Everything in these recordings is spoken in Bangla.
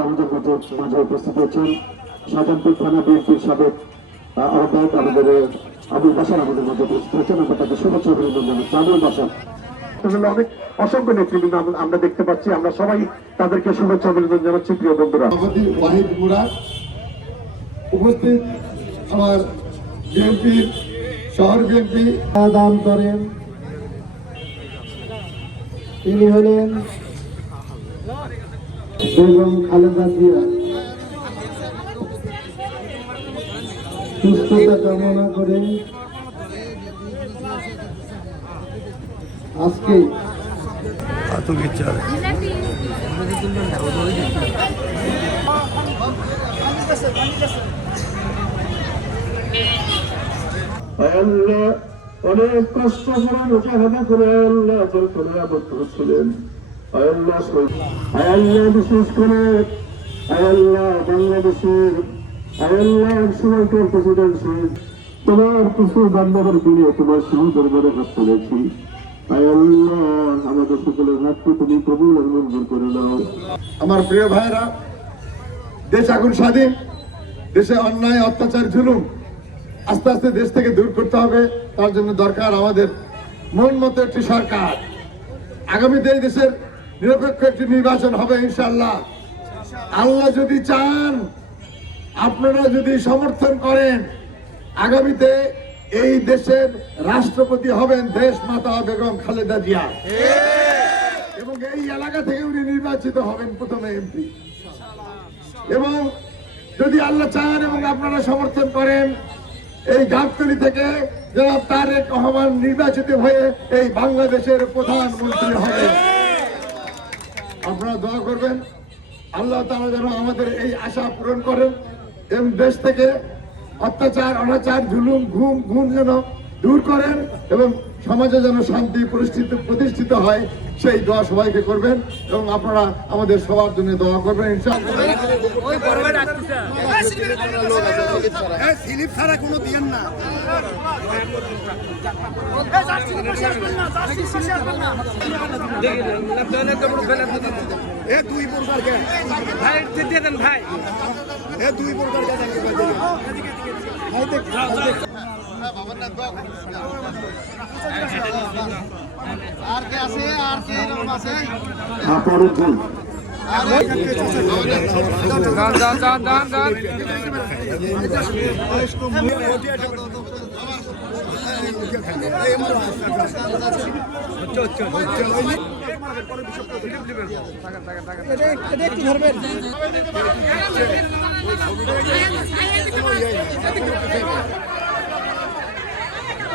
আমাদের মধ্যে মাঝে উপস্থিত হয়েছেন শাহজাহানপুর থানা বিএনপির সাবেক আহ্বায়ক আমাদের আবুল বাসার আমাদের মধ্যে উপস্থিত হয়েছেন। আমরা তাকে শুভেচ্ছা অভিনন্দন জানাচ্ছি। আবুল বাসার আসলে অনেক অসংখ্য নেতৃবৃন্দ আমরা- আমরা দেখতে পাচ্ছি আমরা সবাই তাদেরকে শুভেচ্ছা অভিনন্দন জানাচ্ছি প্রিয় বন্ধুরা। ওয়াহিদ উপস্থিত আমার বিএনপির শহর বিএনপি। দান করেন। তিনি হলেন বেগম খালেদা জিয়া সুস্থতা কামনা করে আজকে অনেক কষ্ট করে মুজাহাদা করে আল্লাহ জলপনে আবদ্ধ ছিলেন করে আল্লাহ সময়কার প্রেসিডেন্ট শুরু করে আমার প্রিয় ভাইরা দেশ এখন স্বাধীন, দেশে অন্যায়, অত্যাচার, জুলুম আস্তে আস্তে দেশ থেকে দূর করতে হবে। তার জন্য দরকার আমাদের মন মতো একটি সরকার। আগামীতে এই দেশের নিরপেক্ষ একটি নির্বাচন হবে ইনশাল্লাহ আল্লাহ যদি চান, আপনারা যদি সমর্থন করেন, আগামীতে এই দেশের রাষ্ট্রপতি হবেন দেশ মাতা বেগম খালেদা জিয়া। এবং এই এলাকা থেকে উনি নির্বাচিত হবেন প্রথমে এমপি। এবং যদি আল্লাহ চান এবং আপনারা সমর্থন করেন, এই গাবতলি থেকে জনাব তারেক রহমান নির্বাচিত হয়ে এই বাংলাদেশের প্রধানমন্ত্রী হবে আপনারা দোয়া করবেন, আল্লাহ তালা যেন আমাদের এই আশা পূরণ করেন এবং দেশ থেকে অত্যাচার, অনাচার ঝুলুম ঘুম ঘুম যেন দূর করেন এবং সমাজে যেন শান্তি পরিস্থিতি প্রতিষ্ঠিত হয় সেই দোয়া সবাইকে করবেন এবং আপনারা আমাদের সবার জন্য দোয়া করবেন ইনশাআল্লাহ। স্লিপ ছাড়া কোনো দিয়েন না এ দুই ভাই দিয়ে দেন ভাই। এ দুই প্রকার কে জানতে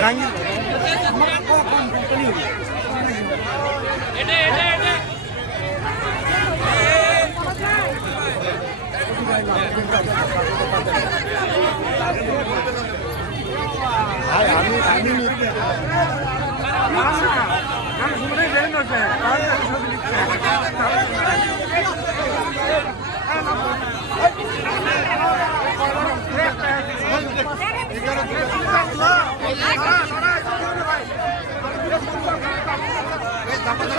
আর কে আছে